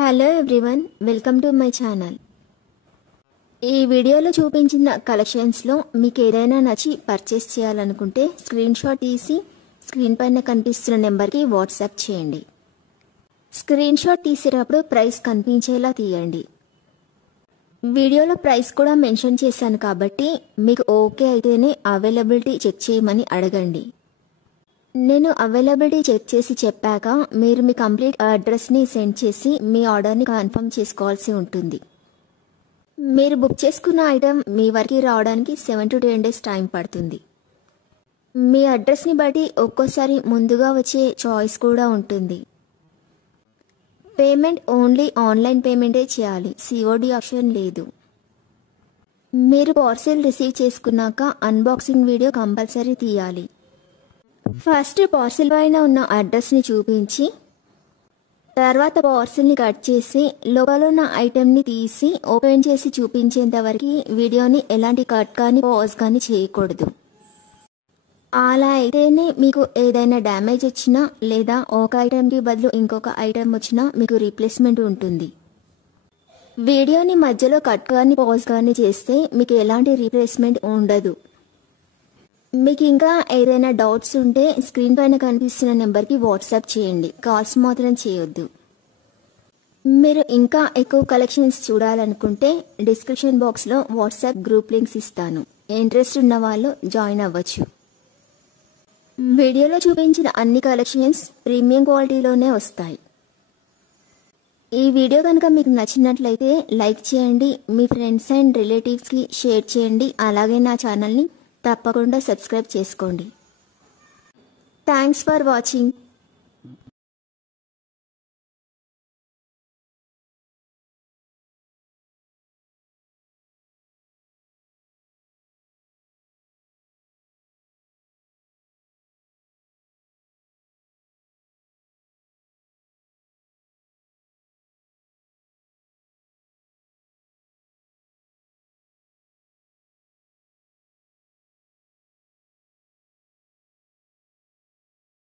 Hello everyone, welcome to my channel. ఈ వీడియోలో చూపించిన కలెక్షన్స్లో మీకు ఏదైనా నచ్చి పర్చేస్ చేయాలనుకుంటే స్క్రీన్ షాట్ తీసి స్క్రీన్ పైన కనిపిస్తున్న నెంబర్కి వాట్సాప్ చేయండి. స్క్రీన్ షాట్ తీసేటప్పుడు ప్రైస్ కనిపించేలా తీయండి. వీడియోలో ప్రైస్ కూడా మెన్షన్ చేశాను కాబట్టి మీకు ఓకే అయితేనే అవైలబిలిటీ చెక్ చేయమని అడగండి. నేను అవైలబిలిటీ చెక్ చేసి చెప్పాక మీరు మీ కంప్లీట్ అడ్రస్ని సెండ్ చేసి మీ ఆర్డర్ని కన్ఫర్మ్ చేసుకోవాల్సి ఉంటుంది. మీరు బుక్ చేసుకున్న ఐటెం మీ వరకు రావడానికి 7 to 10 days టైం పడుతుంది. మీ అడ్రస్ని బట్టి ఒక్కోసారి ముందుగా వచ్చే చాయిస్ కూడా ఉంటుంది. పేమెంట్ ఓన్లీ ఆన్లైన్ పేమెంటే చేయాలి, సిఓడి ఆప్షన్ లేదు. మీరు పార్సిల్ రిసీవ్ చేసుకున్నాక అన్బాక్సింగ్ వీడియో కంపల్సరీ తీయాలి. ఫస్ట్ పార్సిల్ పైన ఉన్న అడ్రస్ని చూపించి తర్వాత పార్సిల్ని కట్ చేసి లోపల ఉన్న ఐటెంని తీసి ఓపెన్ చేసి చూపించేంత వరకు వీడియోని ఎలాంటి కట్ కానీ పాజ్ కానీ చేయకూడదు. అలా అయితేనే మీకు ఏదైనా డ్యామేజ్ వచ్చినా లేదా ఒక ఐటెంకి బదులు ఇంకొక ఐటెం వచ్చినా మీకు రీప్లేస్మెంట్ ఉంటుంది. వీడియోని మధ్యలో కట్ కానీ పాజ్ కానీ చేస్తే మీకు ఎలాంటి రీప్లేస్మెంట్ ఉండదు. మీకు ఇంకా ఏదైనా డౌట్స్ ఉంటే స్క్రీన్ పైన కనిపిస్తున్న నెంబర్కి వాట్సాప్ చేయండి, కాల్స్ మాత్రం చేయొద్దు. మీరు ఇంకా ఎక్కువ కలెక్షన్స్ చూడాలనుకుంటే డిస్క్రిప్షన్ బాక్స్లో వాట్సాప్ గ్రూప్ లింక్స్ ఇస్తాను, ఇంట్రెస్ట్ ఉన్న వాళ్ళు జాయిన్ అవ్వచ్చు. వీడియోలో చూపించిన అన్ని కలెక్షన్స్ ప్రీమియం క్వాలిటీలోనే వస్తాయి. ఈ వీడియో కనుక మీకు నచ్చినట్లయితే లైక్ చేయండి, మీ ఫ్రెండ్స్ అండ్ రిలేటివ్స్కి షేర్ చేయండి. అలాగే నా ఛానల్ని తప్పకుండా సబ్స్క్రైబ్ చేసుకోండి. Thanks for watching.